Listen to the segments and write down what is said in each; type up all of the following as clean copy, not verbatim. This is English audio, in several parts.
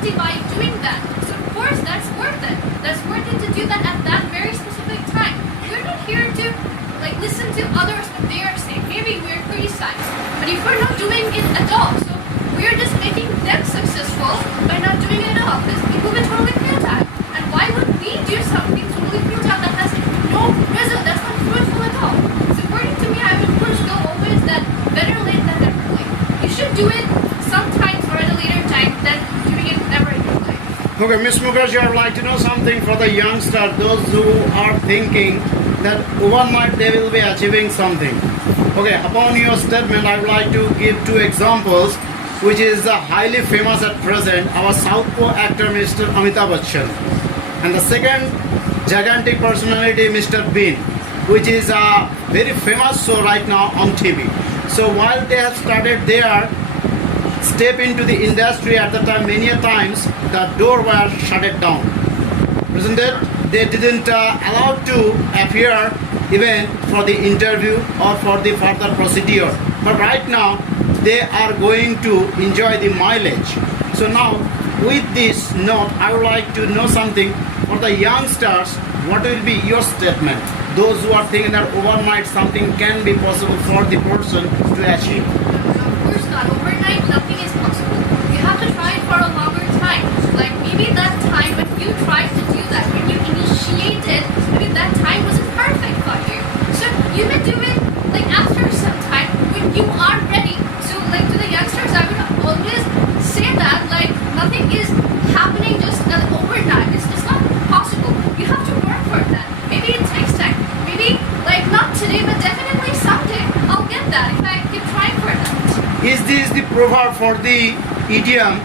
justify doing that. So of course that's worth it. That's worth it to do that at that very specific time. We're not here to like listen to others what they are saying. Maybe we're criticized, but if we're not doing it at all, so we're just making them successful by not doing it at all. Because people will totally futile. And why would we do something totally futile that has no result, that's not fruitful at all? So according to me, I would first go always that better late than never late. You should do it sometimes or at a later time than doing it never in your life. Okay, Ms. Mukherjee, I would like to know something for the youngsters, those who are thinking that overnight they will be achieving something. Okay, upon your statement, I would like to give two examples, which is highly famous at present, our southpaw actor, Mr. Amitabh Bachchan. And the second gigantic personality, Mr. Bean, which is a very famous show right now on TV. So while they have started their step into the industry at the time, many a times the door were shut down. Isn't it? They didn't allow to appear even for the interview or for the further procedure. But right now they are going to enjoy the mileage. So now with this note, I would like to know something for the youngsters. What will be your statement? Those who are thinking that overnight something can be possible for the person to achieve. Of course not. Overnight, nothing is possible. You have to try it for a longer time. Like maybe that time when you tried to do that, when you initiated, maybe that time wasn't perfect for you. So you may do it like after some time when you are ready. So like to the youngsters, I would always say that like nothing is happening just overnight. It's not possible. You have to work for that. Maybe it takes time. Maybe like not today, but definitely someday I'll get that if I keep trying for that. Is this the proverb for the idiom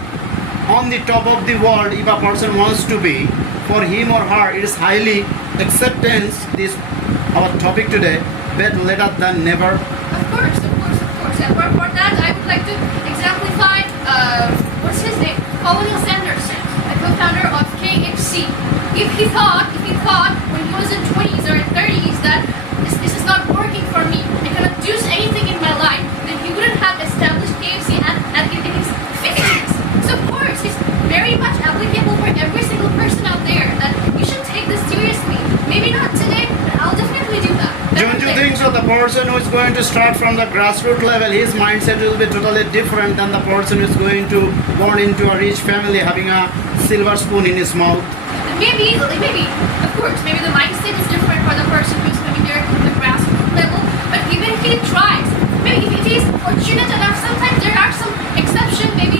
on the top of the world? If a person wants to be, for him or her, it is highly acceptance. This our topic today. Better later than never. Of course, of course, of course. And for that, I would like to exemplify, what's his name? Colonel Sanderson, the co-founder of KFC. If he thought when he was in 20s or 30s that this is not working for me, I cannot do anything in my life, then he wouldn't have established KFC at in his 50s. So of course, it's very much applicable for every single person out there that you should take this seriously. Maybe not today, but I'll definitely do that. Don't you think so? The person who is going to start from the grassroots level, his mindset will be totally different than the person who is going to born into a rich family having a silver spoon in his mouth. Maybe, of course, maybe the mindset is different for the person who's coming there at the grassroots level, but even if he tries, maybe if he is fortunate enough, sometimes there are some exceptions, maybe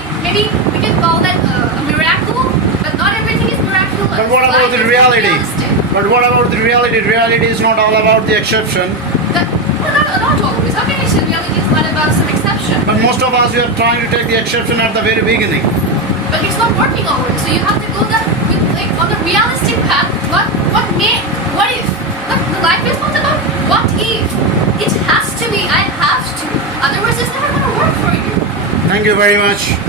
we can call that a miracle, but not everything is miraculous. But what about the Life is reality? realistic. But what about the reality? Reality is not all about the exception. Not always. How can you say reality is not about some exception? But most of us, we are trying to take the exception at the very beginning. But it's not working always, so you have to go that with, like on the realistic path. What if? Look, the life is not about what if. It has to be. I have to. Otherwise, it's never gonna work for you. Thank you very much.